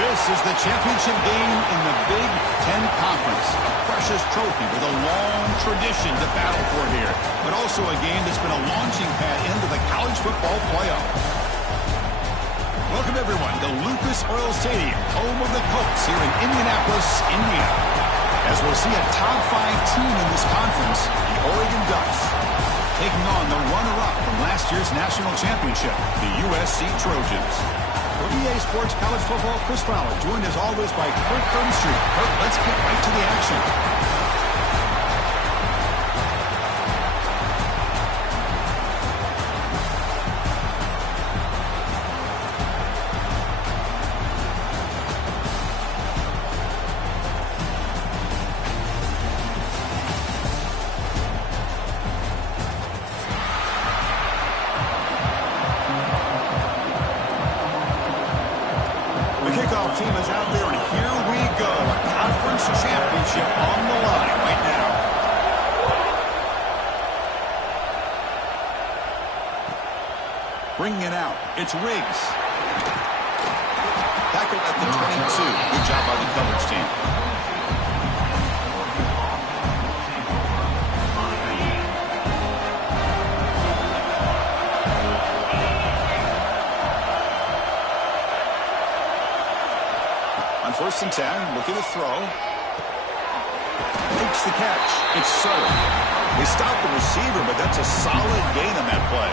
This is the championship game in the Big Ten Conference. A precious trophy with a long tradition to battle for here. But also a game that's been a launching pad into the college football playoff. Welcome, everyone, to Lucas Oil Stadium, home of the Colts here in Indianapolis, Indiana. As we'll see a top 5 team in this conference, the Oregon Ducks, taking on the runner-up from last year's national championship, the USC Trojans. For EA Sports College Football, Chris Fowler, joined as always by Kurt Turnstreet. Kurt, let's get right to the action. Team is out there, and here we go. A conference championship on the line right now. Bringing it out, it's Riggs. Tackled at the 22. Good job by the coverage team. First and 10, looking to throw. Makes the catch. It's Sutter. They stopped the receiver, but that's a solid gain on that play.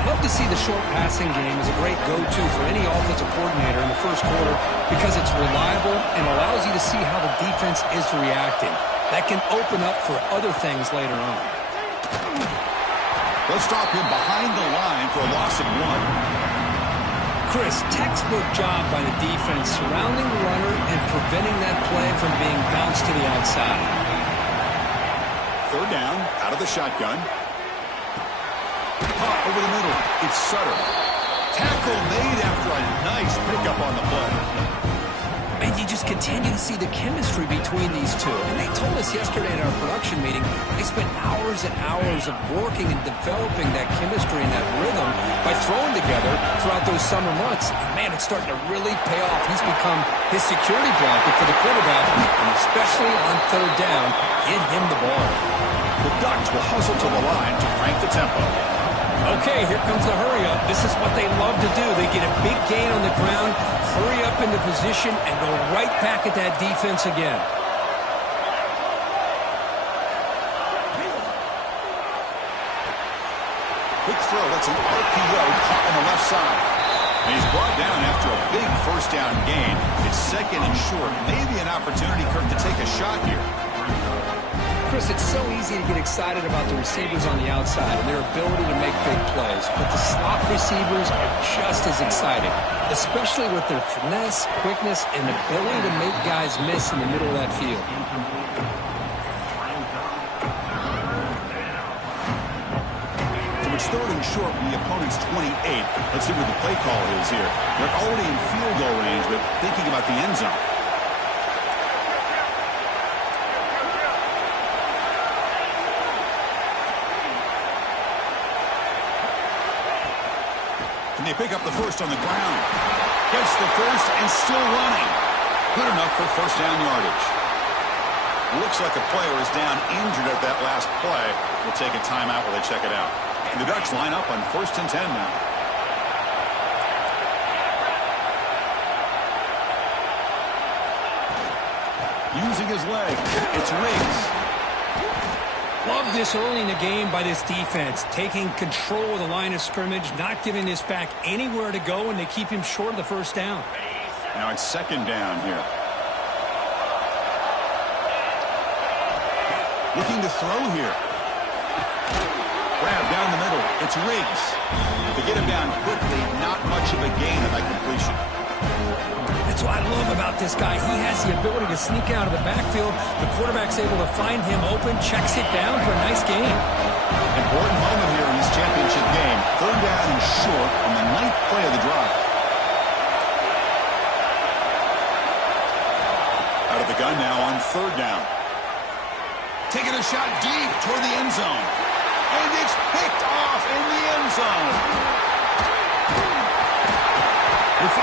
I love to see the short passing game as a great go-to for any offensive coordinator in the first quarter because it's reliable and allows you to see how the defense is reacting. That can open up for other things later on. They'll stop him behind the line for a loss of 1. Chris, textbook job by the defense surrounding the runner and preventing that play from being bounced to the outside. Third down, out of the shotgun. Caught over the middle. It's Sutter. Tackle made after a nice pickup on the play. And you just continue to see the chemistry between these two. And they told us yesterday at our production meeting, they spent hours and hours of working and developing that chemistry and that rhythm by throwing together throughout those summer months. And man, it's starting to really pay off. He's become his security blanket for the quarterback, and especially on third down, get him the ball. The Ducks will hustle to the line to crank the tempo. Okay, here comes the hurry up. This is what they love to do. They get a big gain on the ground, hurry up into position, and go right back at that defense again. Quick throw, that's an RPO caught on the left side. And he's brought down after a big first down gain. It's second and short. Maybe an opportunity, Kirk, to take a shot here. Chris, it's so easy to get excited about the receivers on the outside and their ability to make big plays, but the slot receivers are just as exciting, especially with their finesse, quickness, and ability to make guys miss in the middle of that field. So it's third and short from the opponent's 28. Let's see what the play call is here. They're already in field goal range, but thinking about the end zone. They pick up the first on the ground. Gets the first and still running. Good enough for first down yardage. Looks like a player is down injured at that last play. We'll take a timeout while they check it out. And the Ducks line up on first and 10 now. Using his leg. It's Riggs. Love this early in the game by this defense, taking control of the line of scrimmage, not giving this back anywhere to go, and they keep him short of the first down. Now it's second down here. Looking to throw here. Grab down the middle. It's Riggs. To get him down quickly, not much of a gain on that completion. That's what I love about this guy. He has the ability to sneak out of the backfield. The quarterback's able to find him open, checks it down for a nice gain. Important moment here in this championship game. Third down and short on the 9th play of the drive. Out of the gun now on third down. Taking a shot deep toward the end zone. And it's picked off in the end zone.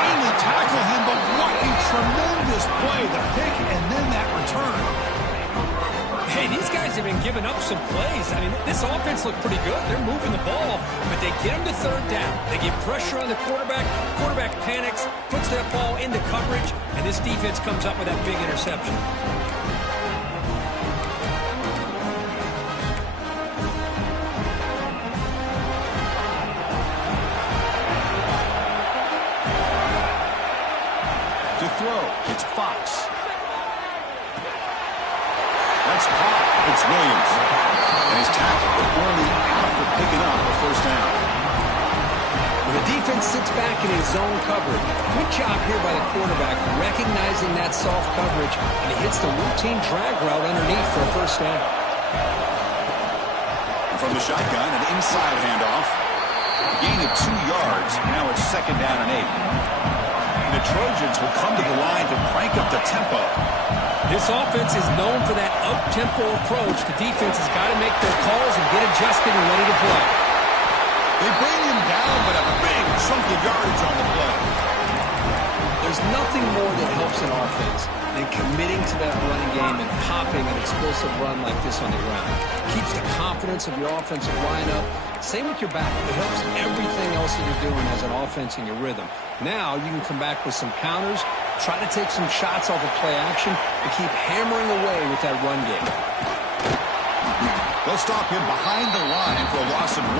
finally tackle him, but what a tremendous play. The pick and then that return. Hey, these guys have been giving up some plays. I mean, this offense looked pretty good. They're moving the ball, but they get them to third down. They get pressure on the quarterback. Quarterback panics, puts that ball into coverage, and this defense comes up with that big interception. To throw, it's Fox. That's caught. It's Williams. And he's tackled, but only after picking up a first down. When the defense sits back in his zone coverage, good job here by the quarterback recognizing that soft coverage, and he hits the routine drag route underneath for a first down. And from the shotgun, an inside handoff. Gain of 2 yards. Now it's second down and 8. The Trojans will come to the line to crank up the tempo. This offense is known for that up-tempo approach. The defense has got to make their calls and get adjusted and ready to play. They bring him down, but a big chunk of yardage on the play. There's nothing more that helps an offense than committing to that running game and popping an explosive run like this on the ground. Keeps the confidence of your offensive line up. Same with your back. It helps everything else that you're doing as an offense in your rhythm. Now you can come back with some counters, try to take some shots off of play action, and keep hammering away with that run game. They'll stop him behind the line for a loss of 1.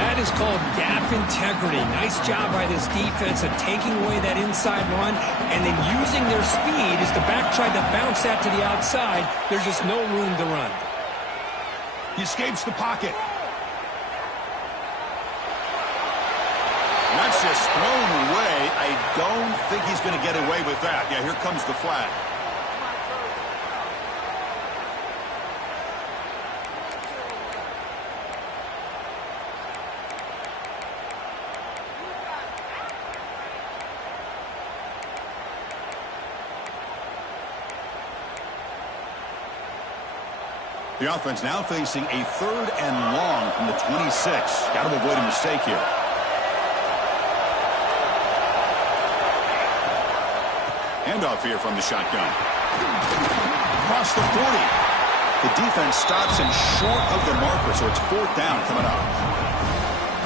That is called gap integrity. Nice job by this defense of taking away that inside run and then using their speed as the back tried to bounce that to the outside. There's just no room to run. He escapes the pocket. That's just thrown away. I don't think he's going to get away with that. Yeah, here comes the flag. The offense now facing a 3rd and long from the 26. Got to avoid a mistake here. Handoff here from the shotgun. Across the 40. The defense stops him short of the marker, so it's 4th down coming up.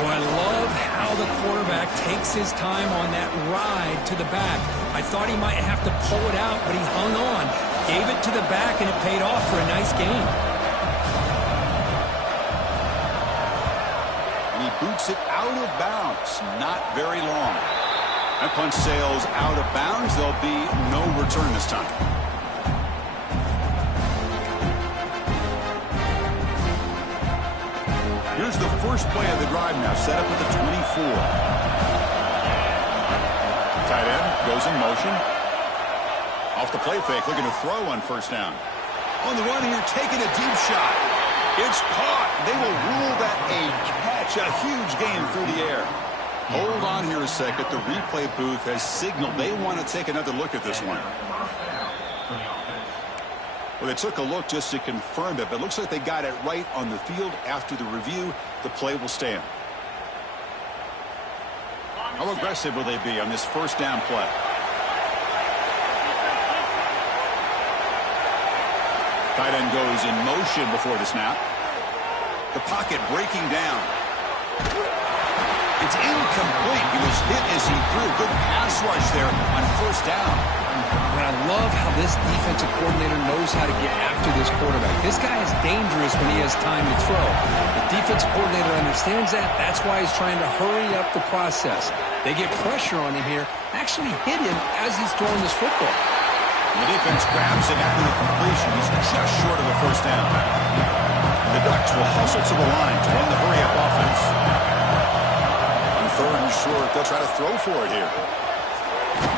Boy, I love how the quarterback takes his time on that ride to the back. I thought he might have to pull it out, but he hung on. Gave it to the back, and it paid off for a nice gain. He boots it out of bounds. Not very long. That punt sails out of bounds. There'll be no return this time. Here's the first play of the drive now. Set up at the 24. Tight end goes in motion. Off the play fake. Looking to throw on first down. On the run here, taking a deep shot. It's caught. They will rule that a catch. A huge gain through the air. Hold on here a second. The replay booth has signaled they want to take another look at this one. Well, they took a look just to confirm it, but it looks like they got it right on the field. After the review, the play will stand. How aggressive will they be on this first down play? Tight end goes in motion before the snap. The pocket breaking down. It's incomplete. He was hit as he threw. Good pass rush there on first down. And I love how this defensive coordinator knows how to get after this quarterback. This guy is dangerous when he has time to throw. The defensive coordinator understands that. That's why he's trying to hurry up the process. They get pressure on him here. Actually hit him as he's throwing this football. The defense grabs him after the completion. He's just short of a first down. The Ducks will hustle to the line to run the hurry-up offense. On 3rd and short, they'll try to throw for it here.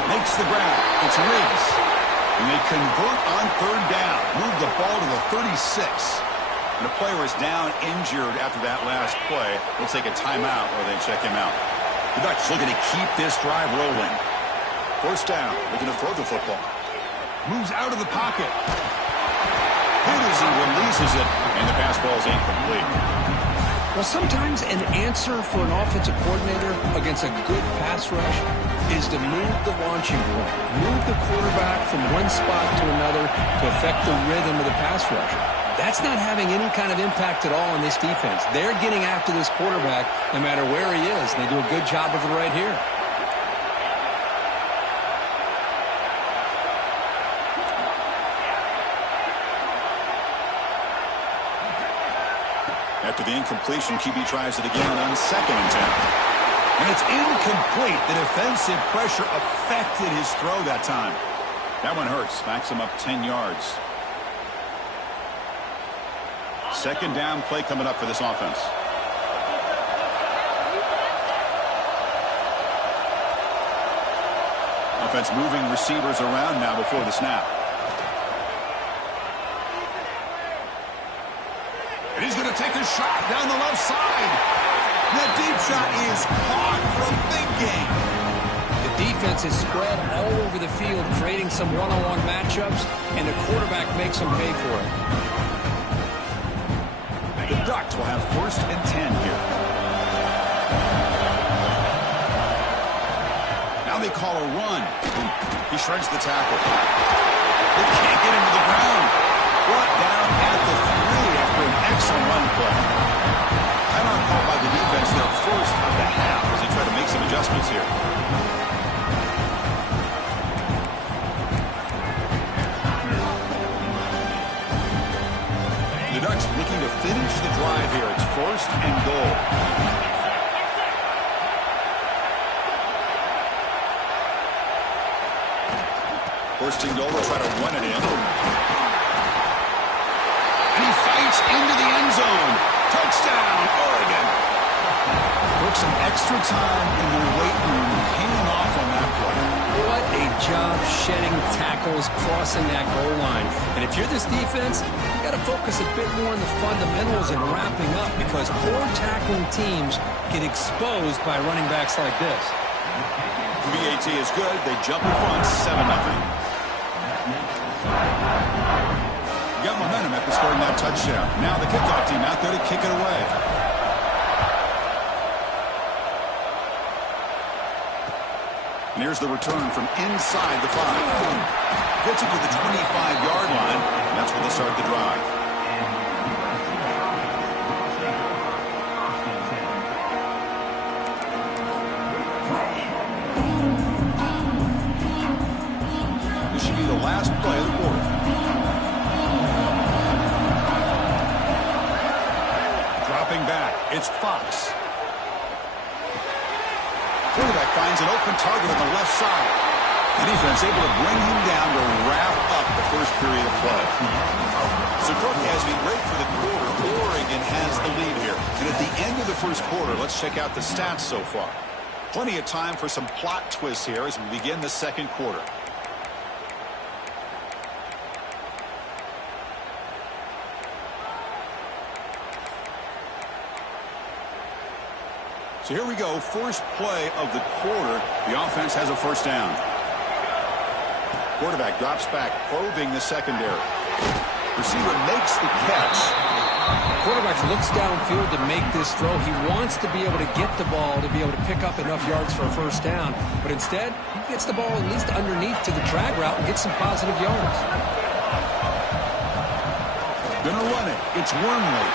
Makes the grab. It's Riggs. And they convert on 3rd down. Move the ball to the 36. And the player is down injured after that last play. We'll take a timeout or they check him out. The Ducks looking to keep this drive rolling. First down. Looking to throw the football. Moves out of the pocket. Hit as he releases it, and the pass ball is incomplete. Well, sometimes an answer for an offensive coordinator against a good pass rush is to move the launching point, move the quarterback from one spot to another to affect the rhythm of the pass rusher. That's not having any kind of impact at all on this defense. They're getting after this quarterback no matter where he is, and they do a good job of it right here. After the incompletion, QB tries it again on second and 10. And it's incomplete. The defensive pressure affected his throw that time. That one hurts. Backs him up 10 yards. Second down play coming up for this offense. Offense moving receivers around now before the snap. And he's going to take a shot down the left side. The deep shot is caught for a big gain. The defense is spread all over the field, creating some one-on-one matchups, and the quarterback makes them pay for it. The Ducks will have first and 10 here. Now they call a run. He shreds the tackle. They can't get him to the ground. Brought down at the 3 after an excellent run play. Timeout called by the defense their first of the half as they try to make some adjustments here. The Ducks looking to finish the drive here. It's first and goal. First and goal, they'll try to run it in. And he fights into the end zone. Touchdown, Oregon. Took some extra time in the weight room, hanging off on that play. What a job shedding tackles, crossing that goal line. And if you're this defense, you got to focus a bit more on the fundamentals and wrapping up, because poor tackling teams get exposed by running backs like this. VAT is good. They jump in front, 7-0. Got momentum after scoring that touchdown. Now the kickoff team out there to kick it away. And here's the return from inside the 5. Gets it to the 25-yard line. And that's where they start the drive. This should be the last play of the quarter. Back. It's Fox. Quarterback finds an open target on the left side. The defense able to bring him down to wrap up the first period of play. So, Cook, as we break for the quarter, Oregon has the lead here. And at the end of the first quarter, let's check out the stats so far. Plenty of time for some plot twists here as we begin the second quarter. So here we go, first play of the quarter. The offense has a first down. Quarterback drops back, probing the secondary. Receiver makes the catch. Quarterback looks downfield to make this throw. He wants to be able to get the ball to be able to pick up enough yards for a first down. But instead, he gets the ball at least underneath to the drag route and gets some positive yards. Gonna run it. It's Wormley.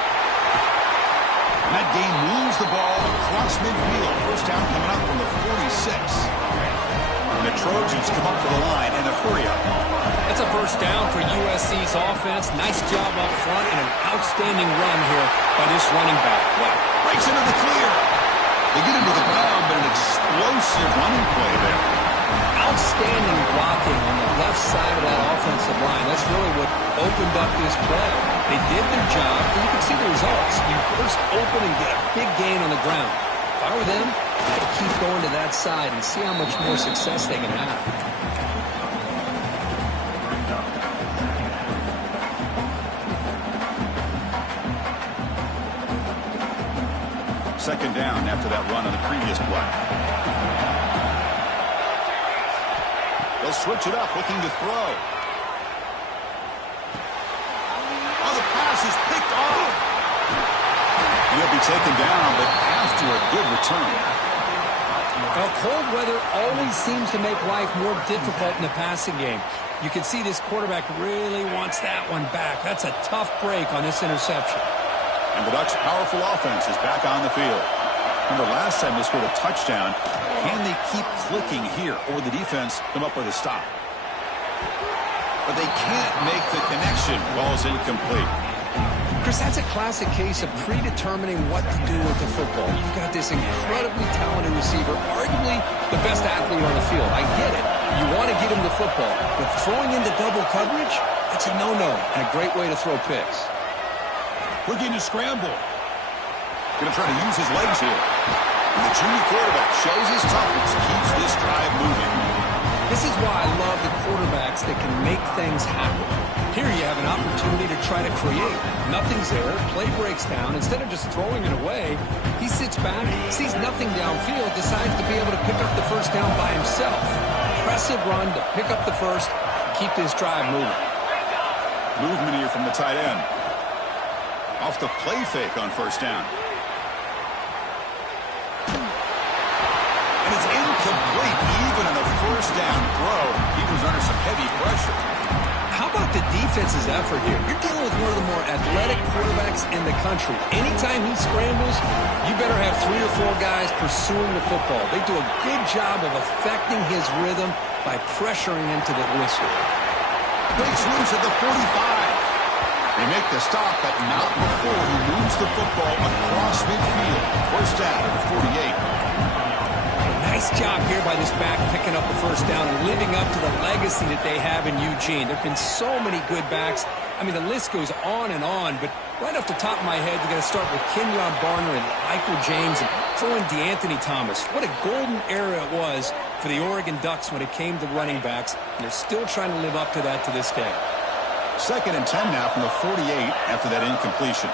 That game moves the ball across midfield. First down coming up from the 46. And the Trojans come up to the line in a hurry-up. That's a first down for USC's offense. Nice job up front and an outstanding run here by this running back. Well, breaks into the clear. They get into the ground, but an explosive running play there. Outstanding blocking on the left side of that offensive line. That's really what opened up this play. They did their job, and you can see the results. You burst open and get a big gain on the ground. If I were them, I'd keep going to that side and see how much more success they can have. Second down after that run on the previous play. They'll switch it up, looking to throw. Oh, the pass is picked off. He'll be taken down, but after a good return. Well, cold weather always seems to make life more difficult in the passing game. You can see this quarterback really wants that one back. That's a tough break on this interception. And the Ducks' powerful offense is back on the field. Remember, last time they scored a touchdown. Can they keep clicking here, or will the defense come up with a stop? But they can't make the connection. Ball's incomplete. Chris, that's a classic case of predetermining what to do with the football. You've got this incredibly talented receiver, arguably the best athlete on the field. I get it. You want to get him the football. But throwing into double coverage, that's a no-no and a great way to throw picks. Looking to scramble. Going to try to use his legs here. And the junior quarterback shows his toughness, keeps this drive moving. This is why I love the quarterbacks that can make things happen. Here you have an opportunity to try to create. Nothing's there. Play breaks down. Instead of just throwing it away, he sits back, sees nothing downfield, decides to be able to pick up the first down by himself. Impressive run to pick up the first, keep this drive moving. Movement here from the tight end. Off the play fake on first down. And it's incomplete. Even on a first down throw, he was under some heavy pressure. How about the defense's effort here? You're dealing with one of the more athletic quarterbacks in the country. Anytime he scrambles, you better have 3 or 4 guys pursuing the football. They do a good job of affecting his rhythm by pressuring him to the whistle. Big swings at the 45. They make the stop, but not before he moves the football across midfield. First down at the 48. Nice job here by this back picking up the first down and living up to the legacy that they have in Eugene. There have been so many good backs. I mean, the list goes on and on, but right off the top of my head, you're going to start with Kenyon Barner and Michael James and throw in DeAnthony Thomas. What a golden era it was for the Oregon Ducks when it came to running backs, and they're still trying to live up to that to this day. 2nd and 10 now from the 48 after that incompletion.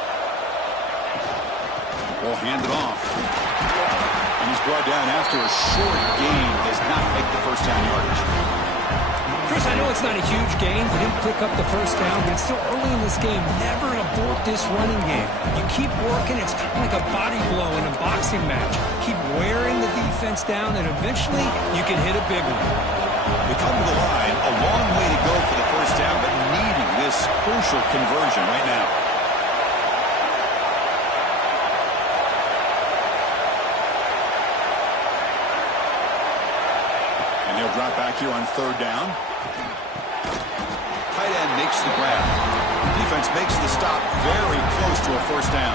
Ball handed off. And he's brought down after a short gain. Does not make the first down yardage. Chris, I know it's not a huge gain. They didn't pick up the first down, but it's still early in this game. Never abort this running game. You keep working. It's kind of like a body blow in a boxing match. Keep wearing the defense down, and eventually you can hit a big one. We come to the line. A long way to go for the first down, but needing this crucial conversion right now. He'll drop back here on 3rd down. Tight end makes the grab. Defense makes the stop very close to a first down.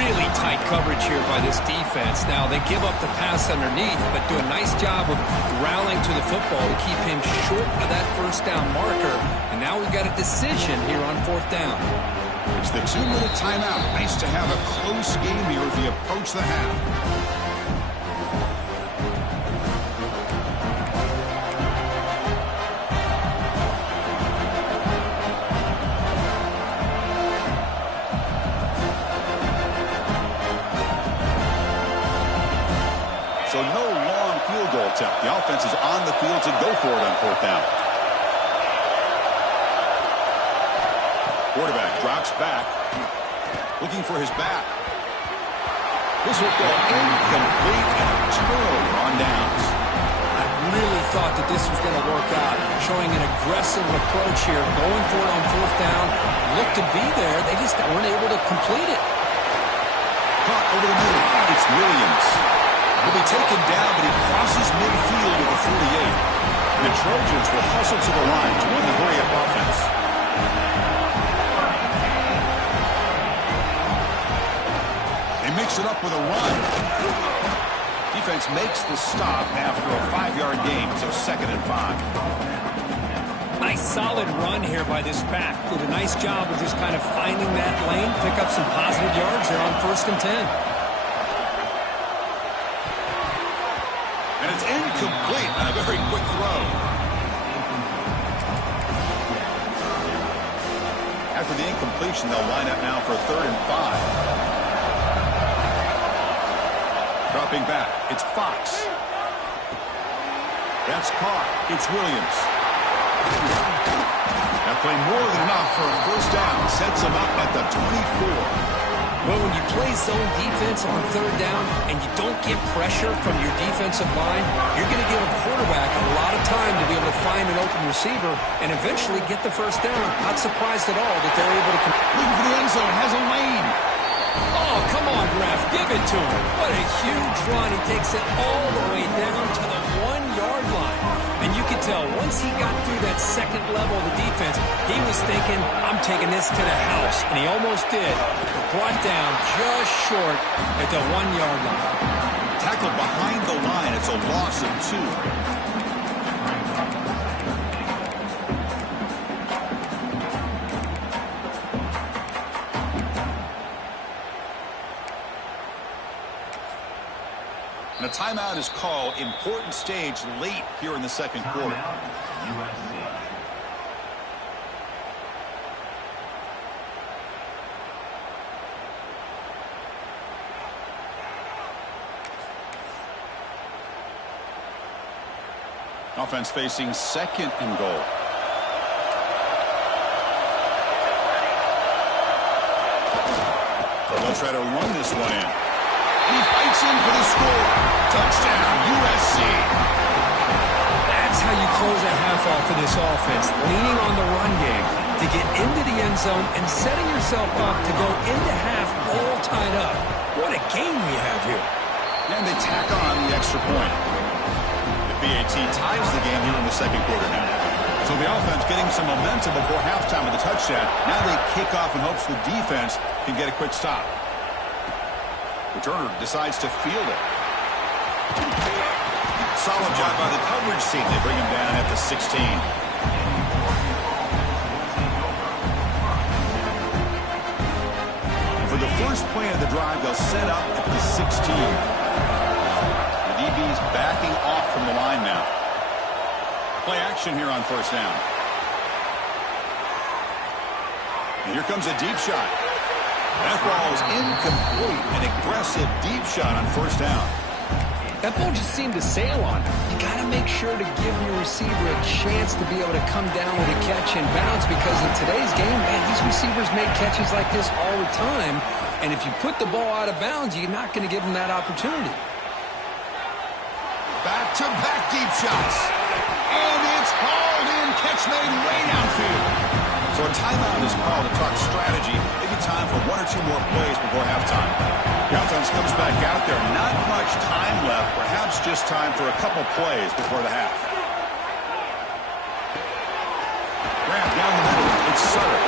Really tight coverage here by this defense. Now, they give up the pass underneath, but do a nice job of rallying to the football to keep him short of that first down marker. And now we've got a decision here on 4th down. It's the 2-minute timeout. Nice to have a close game here as we approach the half. So no long field goal attempt. The offense is on the field to go for it on 4th down. Quarterback drops back, looking for his back. This will go incomplete and a turnover on downs. I really thought that this was going to work out, showing an aggressive approach here, going for it on 4th down. Looked to be there. They just weren't able to complete it. Caught over the middle. It's Williams. Will be taken down, but he crosses midfield with a 48. And the Trojans will hustle to the line to win the hurry-up offense. They mix it up with a run. Defense makes the stop after a 5-yard gain, so 2nd and 5. Nice solid run here by this back. Did a nice job of just kind of finding that lane, pick up some positive yards there on 1st and 10. And it's incomplete on a very quick throw. After the incompletion, they'll line up now for 3rd and 5. Dropping back, it's Fox. That's caught. It's Williams. That play more than enough for a first down. Sets him up at the 24. Well, when you play zone defense on third down and you don't get pressure from your defensive line, you're going to give a quarterback a lot of time to be able to find an open receiver and eventually get the first down. Not surprised at all that they're able to... Looking for the end zone, has a lane. Oh, come on, ref. Give it to him. What a huge run. He takes it all the way down to the 1-yard line. And you can tell once he got through that second level of the defense, he was thinking, I'm taking this to the house. And he almost did. Brought down just short at the 1-yard line. Tackled behind the line. It's a loss of 2. And a timeout is called. Important stage late here in the second quarter. Offense facing second and goal. They'll try to run this one in. He fights in for the score. Touchdown, USC. That's how you close a half off of this offense. Leaning on the run game to get into the end zone and setting yourself up to go into half all tied up. What a game we have here. And they tack on the extra point. The BAT ties the game here in the second quarter now. So the offense getting some momentum before halftime with the touchdown. Now they kick off in hopes the defense can get a quick stop. Returner decides to field it. Solid job by the coverage team. They bring him down at the 16. For the first play of the drive, they'll set up at the 16. The DB's backing off from the line now. Play action here on first down. And here comes a deep shot. That ball is incomplete. An aggressive deep shot on first down. That ball just seemed to sail on him. You got to make sure to give your receiver a chance to be able to come down with a catch and bounce, because in today's game, man, these receivers make catches like this all the time. And if you put the ball out of bounds, you're not going to give them that opportunity. Back-to-back deep shots. And it's hauled in. Catch made way downfield. So a timeout is called to talk strategy. Maybe time for one or two more plays before halftime. The offense comes back out there. Not much time left. Perhaps just time for a couple plays before the half. Grab down the middle. It's Sutter.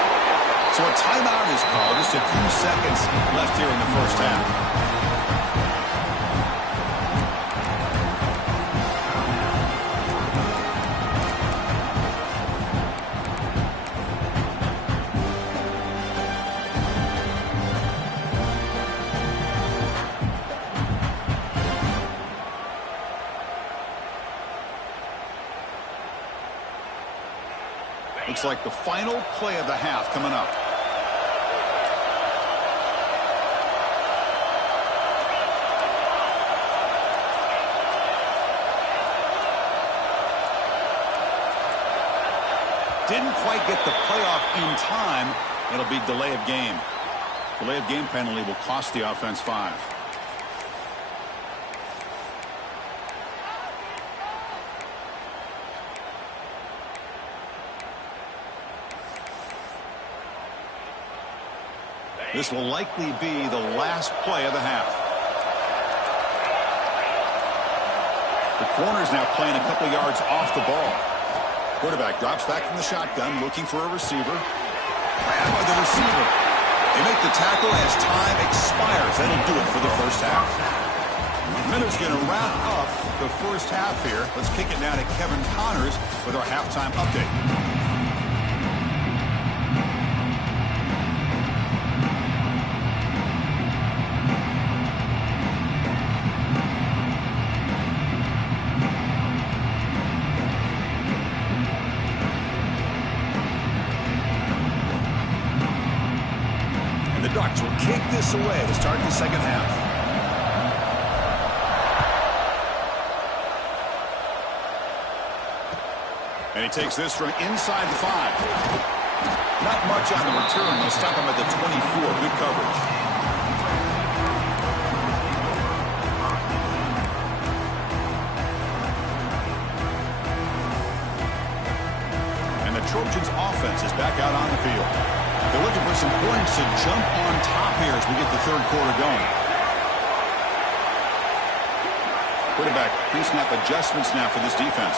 So a timeout is called. Just a few seconds left here in the first half. Looks like the final play of the half coming up. Didn't quite get the playoff in time. It'll be delay of game. Delay of game penalty will cost the offense 5. This will likely be the last play of the half. The corner's now playing a couple yards off the ball. Quarterback drops back from the shotgun, looking for a receiver. Grabbed by the receiver. They make the tackle as time expires. That'll do it for the first half. Minutes going to wrap up the first half here. Let's kick it now to Kevin Connors with our halftime update. Ducks will kick this away to start the second half. And he takes this from inside the 5. Not much on the return. They'll stop him at the 24. Good coverage. Trojans offense is back out on the field. They're looking for some points to jump on top here as we get the third quarter going. Quarterback pre-snap adjustments now for this defense.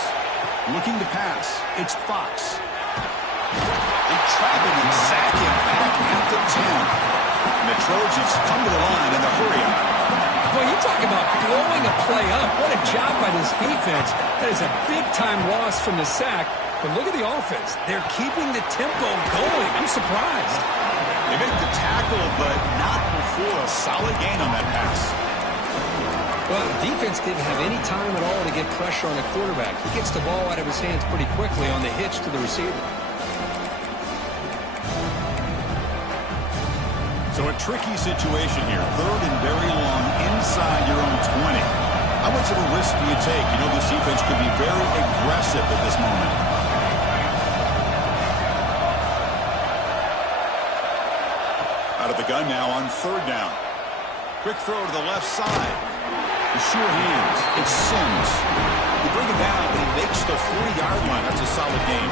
Looking to pass. It's Fox. They trap him and sack him back at the 10. And the Trojans come to the line in the hurry up. Well, you talk about blowing a play up. What a job by this defense. That is a big-time loss from the sack. But look at the offense. They're keeping the tempo going. I'm surprised. They make the tackle, but not before a solid gain on that pass. Well, the defense didn't have any time at all to get pressure on the quarterback. He gets the ball out of his hands pretty quickly on the hitch to the receiver. So a tricky situation here. Third and very long inside your own 20. How much of a risk do you take? You know this defense could be very aggressive at this moment. Out of the gun now on third down. Quick throw to the left side. The sure hands. It's Sims. You bring him down, and he makes the 40-yard line. That's a solid game.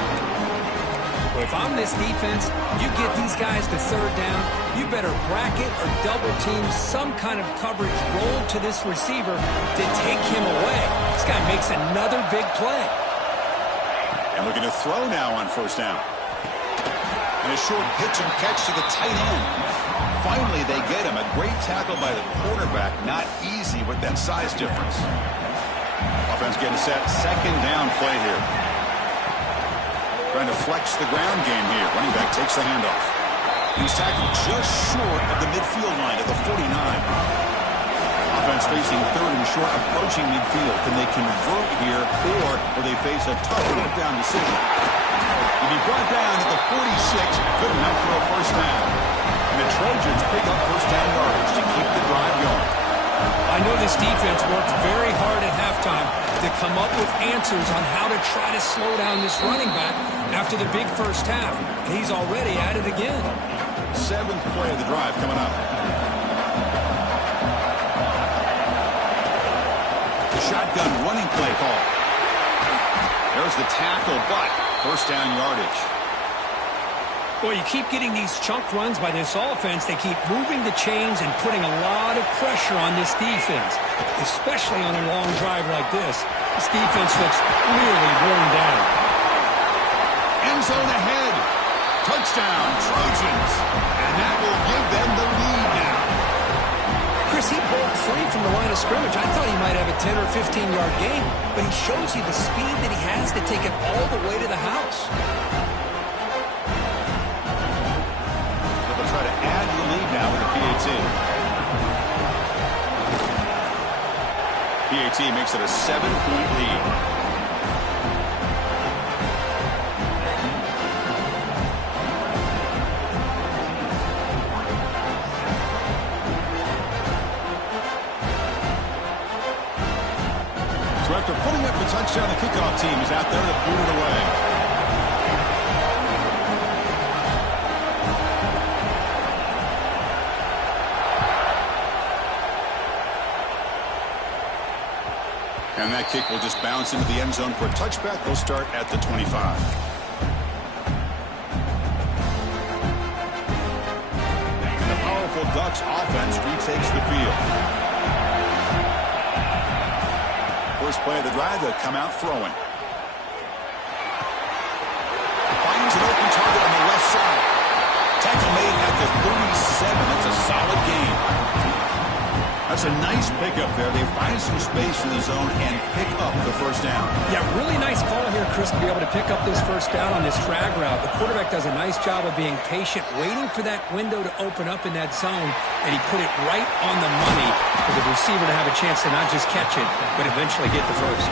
Well, if I'm this defense, you get these guys to third down, you better bracket or double team some kind of coverage roll to this receiver to take him away. This guy makes another big play. And looking to throw now on first down. And a short pitch and catch to the tight end. Finally, they get him. A great tackle by the quarterback. Not easy with that size difference. Offense getting set. Second down play here. Trying to flex the ground game here. Running back takes the handoff. He's tackled just short of the midfield line at the 49. Offense facing third and short, approaching midfield. Can they convert here, or will they face a tough fourth down decision? He'll be brought down at the 46. Good enough for a first down. And the Trojans pick up first down yardage to keep the drive going. I know this defense worked very hard at halftime to come up with answers on how to try to slow down this running back after the big first half. And he's already at it again. Seventh play of the drive coming up. The shotgun running play call. There's the tackle, but first down yardage. Well, you keep getting these chunk runs by this offense. They keep moving the chains and putting a lot of pressure on this defense, especially on a long drive like this. This defense looks really worn down. End zone ahead. Touchdown, Trojans. And that will give them the lead now. Chris, he broke free from the line of scrimmage. I thought he might have a 10 or 15-yard gain, but he shows you the speed that he has to take it all the way to the house. Try to add to the lead now with a PAT. PAT makes it a 7-point lead. So after putting up the touchdown, the kickoff team is out there to boot it away. And that kick will just bounce into the end zone for a touchback. They'll start at the 25. And the powerful Ducks offense retakes the field. First play of the drive, they'll come out throwing. Finds an open target on the left side. Tackle made at the 37. That's a solid gain. That's a nice pickup there. They find some space in the zone and pick up the first down. Yeah, really nice call here, Chris, to be able to pick up this first down on this drag route. The quarterback does a nice job of being patient, waiting for that window to open up in that zone, and he put it right on the money for the receiver to have a chance to not just catch it, but eventually get the first.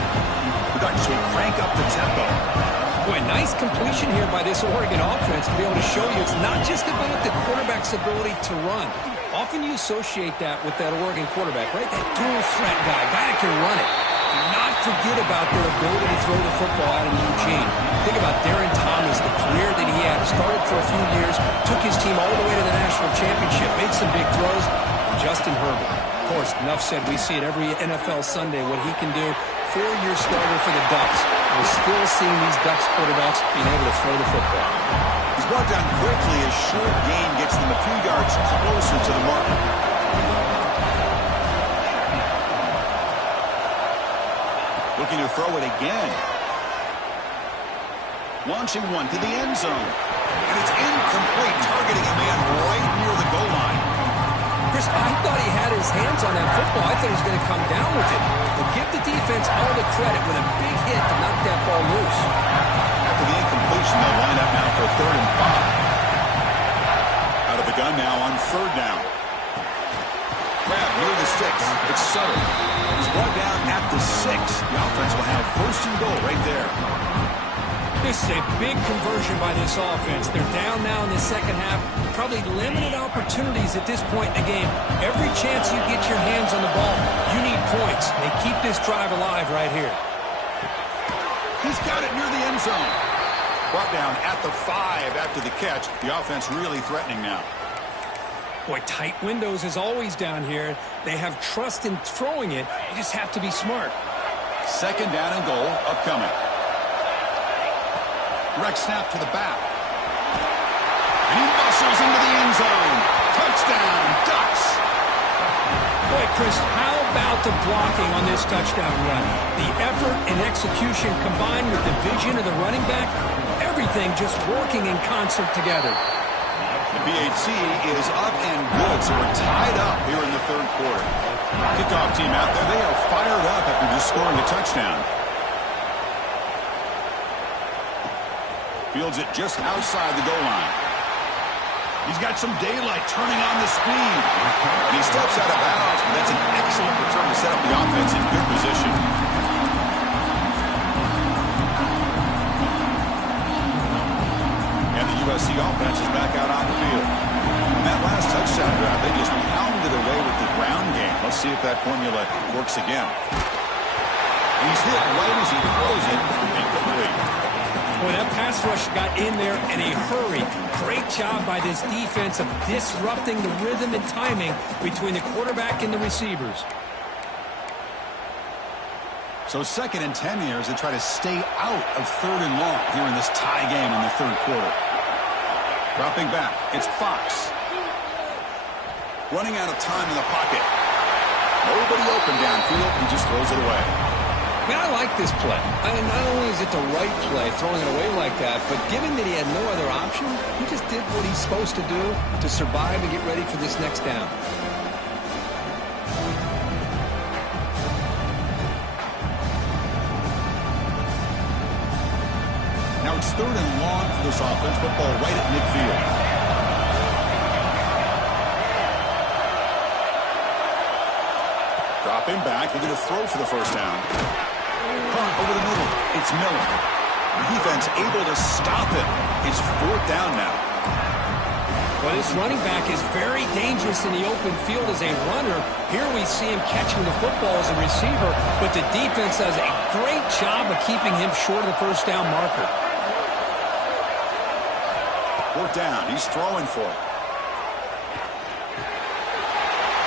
The Ducks will crank up the tempo. Boy, nice completion here by this Oregon offense to be able to show you it's not just about the quarterback's ability to run. Often you associate that with that Oregon quarterback, right? That dual threat guy that can run it. Do not forget about their ability to throw the football out in Eugene. Think about Darren Thomas, the career that he had. Started for a few years, took his team all the way to the national championship, made some big throws. And Justin Herbert. Of course, enough said, we see it every NFL Sunday what he can do. 4-year starter for the Ducks. We're still seeing these Ducks quarterbacks being able to throw the football. He's brought down quickly as short gain gets them a few yards closer to the mark. Looking to throw it again. Launching one to the end zone. And it's incomplete, targeting a man right near the goal line. Chris, I thought he had his hands on that football. I thought he was going to come down with it. But give the defense all the credit with a big hit to knock that ball loose. After the incompletion, they'll line up now for 3rd and 5. Out of the gun now on 3rd down. Grab near the sticks. It's Sutter. He's brought down at the 6. The offense will have 1st and goal right there. This is a big conversion by this offense. They're down now in the second half. Probably limited opportunities at this point in the game. Every chance you get your hands on the ball, you need points. They keep this drive alive right here. He's got it near the end zone. Brought down at the 5 after the catch. The offense really threatening now. Boy, tight windows as always down here. They have trust in throwing it. You just have to be smart. 2nd down and goal upcoming. Direct snap to the back. And he muscles into the end zone. Touchdown, Ducks. Boy, Chris, how about the blocking on this touchdown run? The effort and execution combined with the vision of the running back, everything just working in concert together. The BHC is up and good, so we're tied up here in the 3rd quarter. Kickoff team out there, they are fired up after just scoring a touchdown. Fields it just outside the goal line. He's got some daylight turning on the speed. And he steps out of bounds, but that's an excellent return to set up the offense in good position. And the USC offense is back out on the field. In that last touchdown drive, they just pounded away with the ground game. Let's see if that formula works again. He's hit right as he throws it. Incomplete. Boy, that pass rush got in there in a hurry. Great job by this defense of disrupting the rhythm and timing between the quarterback and the receivers. So 2nd and 10 here as they try to stay out of 3rd and long here in this tie game in the 3rd quarter. Dropping back, it's Fox. Running out of time in the pocket. Nobody open downfield, he just throws it away. Man, I like this play. I mean, not only is it the right play, throwing it away like that, but given that he had no other option, he just did what he's supposed to do to survive and get ready for this next down. Now it's 3rd and long for this offense. Football right at midfield. Dropping back, looking to throw for the 1st down. Over the middle, it's Miller. The defense able to stop it. It's 4th down now. Well, this running back is very dangerous in the open field as a runner. Here we see him catching the football as a receiver, but the defense does a great job of keeping him short of the 1st down marker. 4th down, he's throwing for it.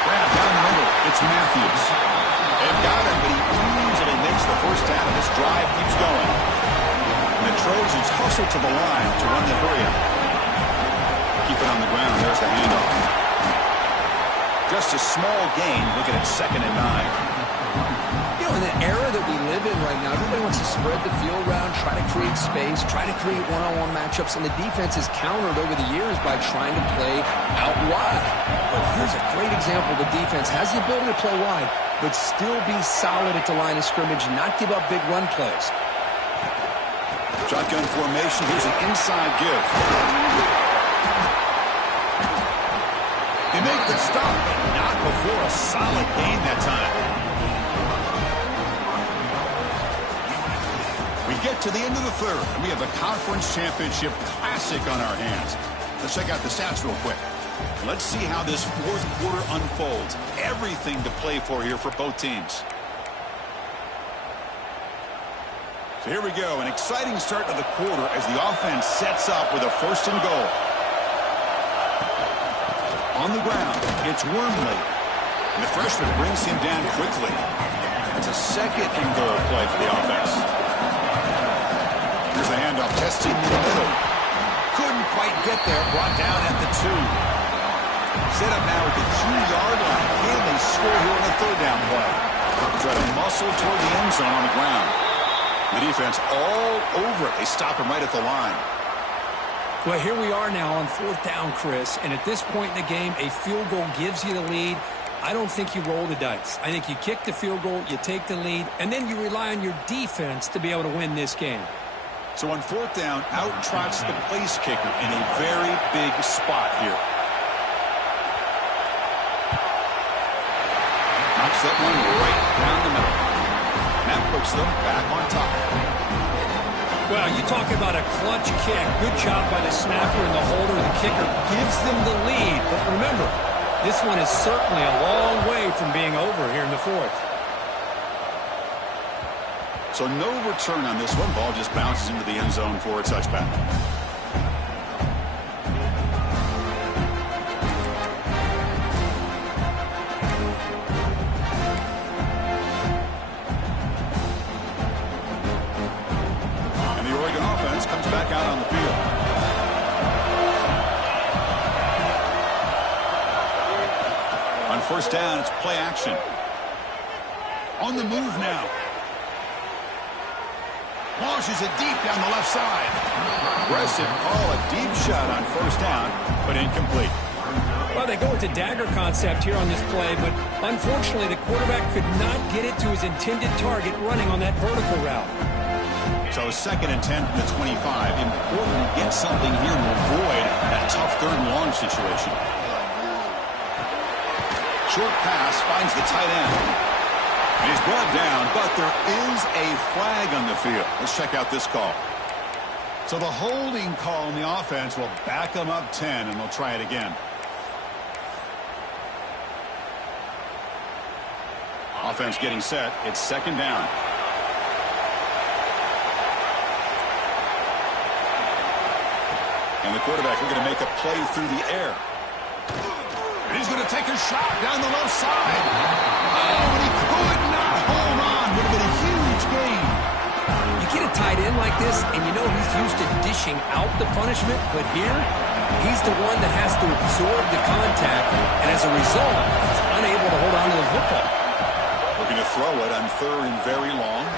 Grab down the middle, it's Matthews. They've got him, but he easily makes the 1st down, and this drive keeps going. And the Trojans hustle to the line to run the hurry up. Keep it on the ground, there's the handoff. Just a small gain, looking at 2nd and 9. You know, in the era that we live in right now, everybody wants to spread the field around, try to create space, try to create one-on-one matchups, and the defense has countered over the years by trying to play out wide. But here's a great example. The defense has the ability to play wide, but still be solid at the line of scrimmage, not give up big run plays. Shotgun formation, here's an inside give. They make the stop, but not before a solid gain that time. We get to the end of the 3rd, and we have a conference championship classic on our hands. Let's check out the stats real quick. Let's see how this 4th quarter unfolds. Everything to play for here for both teams. So here we go, an exciting start to the quarter as the offense sets up with a 1st and goal. On the ground, it's Wormley. And the freshman brings him down quickly. That's a second and goal play for the offense. Here's the handoff, testing in the middle. Couldn't quite get there, brought down at the 2. Set up now at the 2-yard line. Can they score here on a third down play? Try to muscle toward the end zone on the ground. The defense all over it. They stop him right at the line. Well, here we are now on 4th down, Chris, and at this point in the game, a field goal gives you the lead. I don't think you roll the dice. I think you kick the field goal, you take the lead, and then you rely on your defense to be able to win this game. So on 4th down, out trots the place kicker in a very big spot here. Knocks that one right down the middle. That puts them back on top. Well, you talk about a clutch kick. Good job by the snapper and the holder. The kicker gives them the lead. But remember, this one is certainly a long way from being over here in the 4th. So no return on this one. Ball just bounces into the end zone for a touchback. Comes back out on the field. On 1st down, it's play action. On the move now. Launches it deep down the left side. Aggressive call, a deep shot on 1st down, but incomplete. Well, they go with the dagger concept here on this play, but unfortunately the quarterback could not get it to his intended target running on that vertical route. So 2nd and 10 from the 25. Important to get something here to avoid that tough 3rd and long situation. Short pass finds the tight end. And he's brought down, but there is a flag on the field. Let's check out this call. So the holding call on the offense will back them up 10, and they'll try it again. Offense getting set. It's 2nd down. And the quarterback looking to make a play through the air. And he's going to take a shot down the left side. Oh, and he could not hold on. Would have been a huge gain. You get a tight end like this, and you know he's used to dishing out the punishment, but here, he's the one that has to absorb the contact, and as a result, he's unable to hold on to the football. Looking to throw it on 3rd and very long.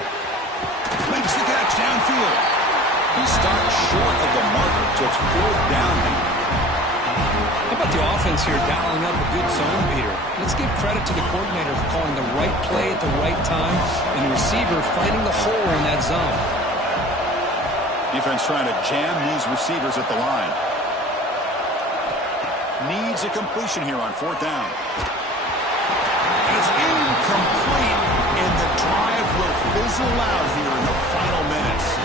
Makes the catch downfield. He stopped short of the marker, so it's 4th down. How about the offense here dialing up a good zone beater? Let's give credit to the coordinator for calling the right play at the right time and the receiver finding the hole in that zone. Defense trying to jam these receivers at the line. Needs a completion here on 4th down. And it's incomplete, and the drive will fizzle out here in the final minutes.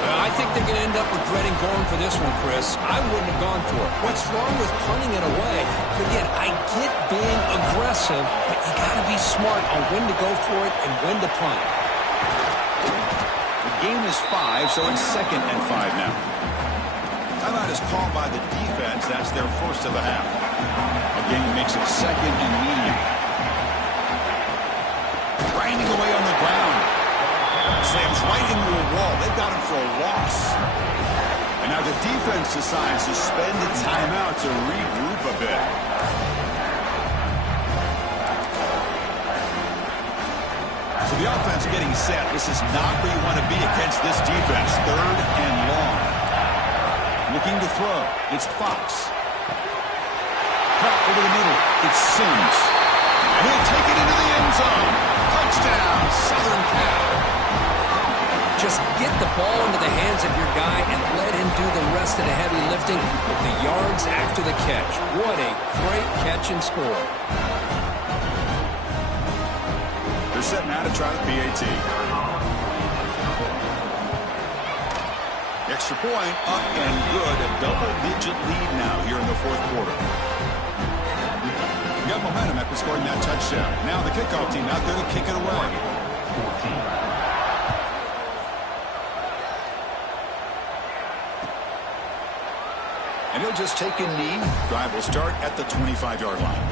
I think they're going to end up regretting going for this one, Chris. I wouldn't have gone for it. What's wrong with punting it away? Again, I get being aggressive, but you got to be smart on when to go for it and when to punt. The game is 5, so it's 2nd and 5 now. Timeout is called by the defense. That's their first of the half. Again, makes it 2nd and medium. Grinding away on the ground. Slams right into a wall. They've got him for a loss. And now the defense decides to spend a timeout to regroup a bit. So the offense getting set. This is not where you want to be against this defense. 3rd and long. Looking to throw. It's Fox. Cut over the middle. It's Sims. And he'll take it into the end zone. Touchdown, Southern Cal. Just get the ball into the hands of your guy and let him do the rest of the heavy lifting with the yards after the catch. What a great catch and score. They're set now to try the PAT. Extra point, up and good. A double-digit lead now here in the 4th quarter. We got momentum after scoring that touchdown. Now the kickoff team out there to kick it away. And he'll just take a knee. Drive will start at the 25-yard line.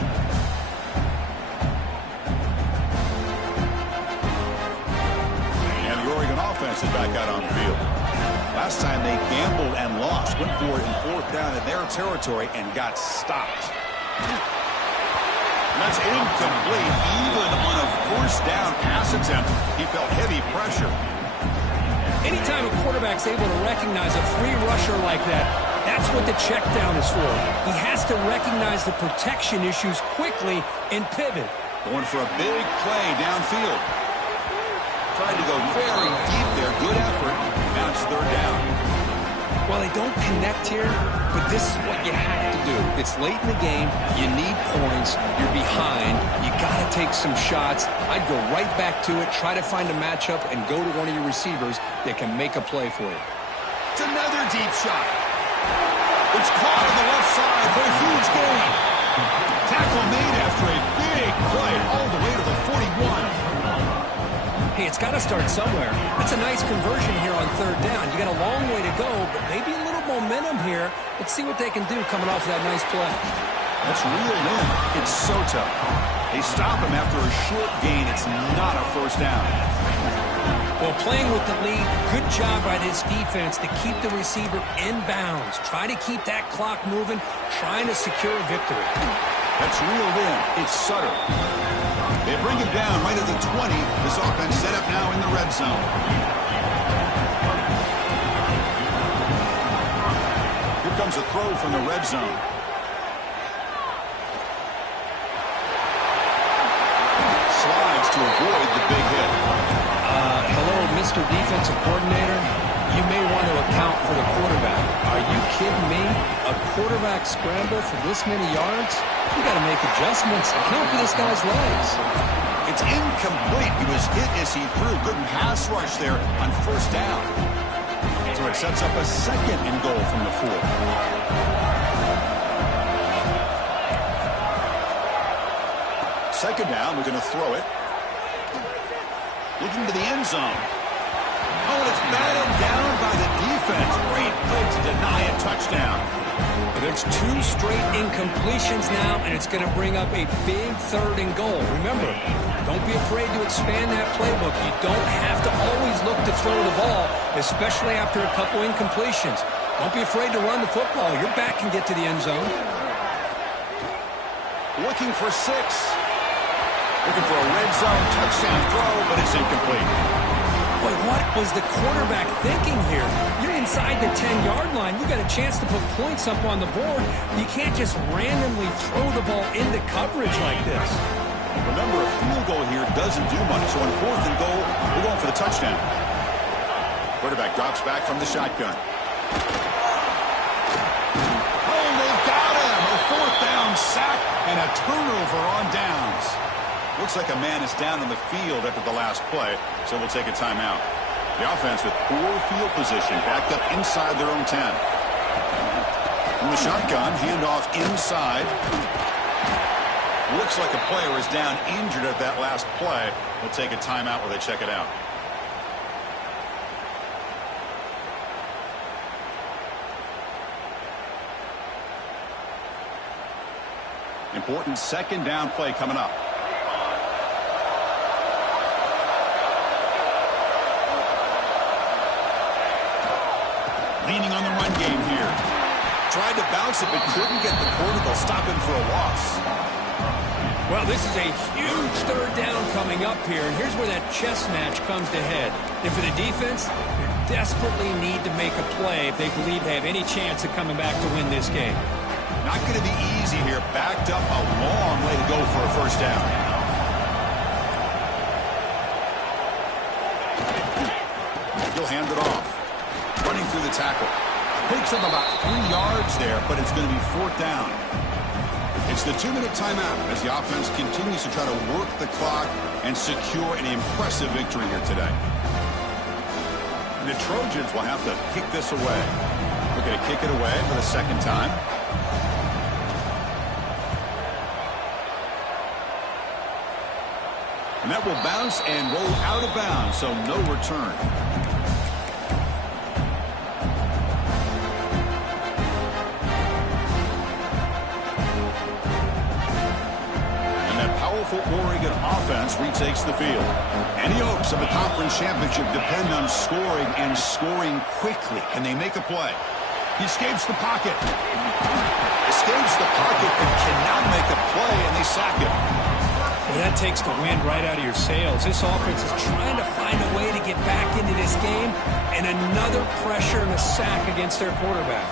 offense is back out on the field. Last time they gambled and lost, went for it in 4th down in their territory and got stopped. And that's incomplete. Even on a 1st down pass attempt, he felt heavy pressure. Anytime a quarterback's able to recognize a free rusher like that, that's what the check down is for. He has to recognize the protection issues quickly and pivot. Going for a big play downfield. Tried to go very deep there. Good effort. Now it's 3rd down. Well, they don't connect here, but this is what you have to do. It's late in the game. You need points. You're behind. You got to take some shots. I'd go right back to it, try to find a matchup, and go to one of your receivers that can make a play for you. It's another deep shot. It's caught on the left side for a huge gain. Tackle made after a big play all the way to the 41. Hey, it's got to start somewhere. That's a nice conversion here on 3rd down. You got a long way to go, but maybe a little momentum here. Let's see what they can do coming off of that nice play. That's real in. It's so tough. They stop him after a short gain. It's not a 1st down. Well, playing with the lead, good job by this defense to keep the receiver in bounds. Try to keep that clock moving, trying to secure a victory. That's reeled in. It's Sutter. They bring him down right at the 20. This offense set up now in the red zone. Here comes a throw from the red zone. Slides to avoid the big hit. Hello, Mr. Defensive Coordinator. You may want to account for the quarterback. Are you kidding me? A quarterback scramble for this many yards? You got to make adjustments. Account for this guy's legs. It's incomplete. He was hit as he threw. Good pass rush there on 1st down. So it sets up a 2nd and goal from the 4. Second down, we're going to throw it. Looking to the end zone. Oh, and it's batted down by the defense. Great play to deny a touchdown. There's 2 straight incompletions now, and it's going to bring up a big 3rd and goal. Remember, don't be afraid to expand that playbook. You don't have to always look to throw the ball, especially after a couple incompletions. Don't be afraid to run the football. Your back can get to the end zone. Looking for 6. Looking for a red zone touchdown throw, but it's incomplete. Boy, what was the quarterback thinking here? You're inside the 10-yard line. You got a chance to put points up on the board. You can't just randomly throw the ball into coverage like this. Remember, a field goal here doesn't do much. So on 4th and goal, we're going for the touchdown. Quarterback drops back from the shotgun. Oh, they've got him. A 4th down sack and a turnover on downs. Looks like a man is down on the field after the last play, so we'll take a timeout. The offense with poor field position, backed up inside their own 10. From the shotgun, handoff inside. Looks like a player is down injured at that last play. We'll take a timeout while they check it out. Important 2nd down play coming up. Leaning on the run game here. Tried to bounce it, but couldn't get the quarter. They'll stop him for a loss. Well, this is a huge 3rd down coming up here, and here's where that chess match comes to head. And for the defense, they desperately need to make a play if they believe they have any chance of coming back to win this game. Not going to be easy here. Backed up a long way to go for a 1st down. He'll hand it off. Running through the tackle. Picks up about 3 yards there, but it's going to be 4th down. It's the 2-minute timeout as the offense continues to try to work the clock and secure an impressive victory here today. The Trojans will have to kick this away. We're going to kick it away for the 2nd time. And that will bounce and roll out of bounds, so no return. And that powerful Oregon Oregon offense retakes the field. Any hopes of the conference championship depend on scoring and scoring quickly. Can they make a play? He escapes the pocket. Escapes the pocket but cannot make a play, and they sack him. Well, that takes the wind right out of your sails. This offense is trying to find a way to get back into this game, and another pressure and a sack against their quarterback.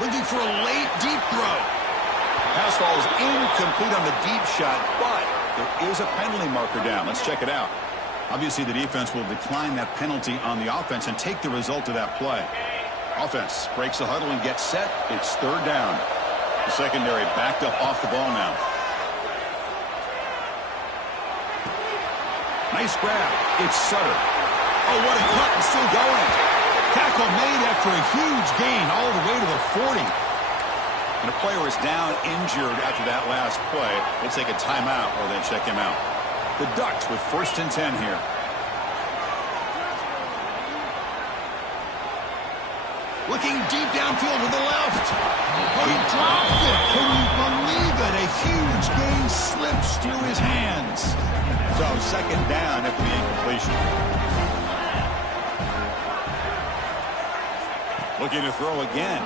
Looking for a late deep throw. Pass falls incomplete on the deep shot, but there is a penalty marker down. Let's check it out. Obviously, the defense will decline that penalty on the offense and take the result of that play. Offense breaks the huddle and gets set. It's third down. The secondary backed up off the ball now. Nice grab. It's Sutter. Oh, what a cut, and still going. Tackle made after a huge gain all the way to the 40. And a player is down injured after that last play. We'll take a timeout or then check him out. The Ducks with 1st and 10 here. Looking deep downfield to the left. Oh, he dropped it. Can you believe it? A huge gain slips through his hands. So second down after the incompletion. Looking to throw again.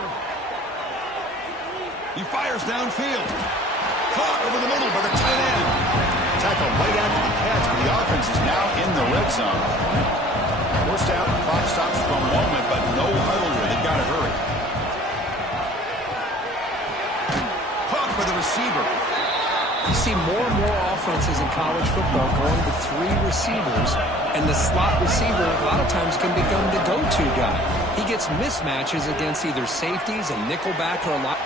He fires downfield. Caught over the middle by the tight end. Tackle right after the catch, but the offense is now in the red zone. First out, clock stops for a moment, but no huddle here. They've got to hurry. Caught by the receiver. You see more and more offenses in college football going to 3 receivers, and the slot receiver a lot of times can become the go-to guy. He gets mismatches against either safeties, a nickelback, or a lot.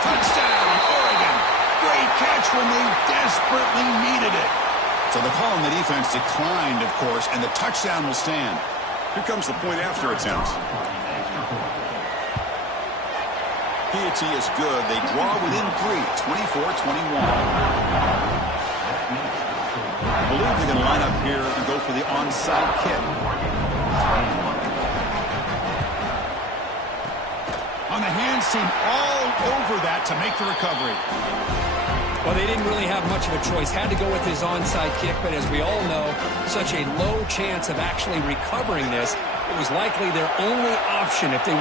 Touchdown, Oregon. Great catch when they desperately needed it. So the call on the defense declined, of course, and the touchdown will stand. Here comes the point after attempt. PAT is good. They draw within 3, 24-21. I believe they're going to line up here and go for the onside kick. On the hands team all over that to make the recovery. Well, they didn't really have much of a choice. Had to go with his onside kick, but as we all know, such a low chance of actually recovering this. It was likely their only option if they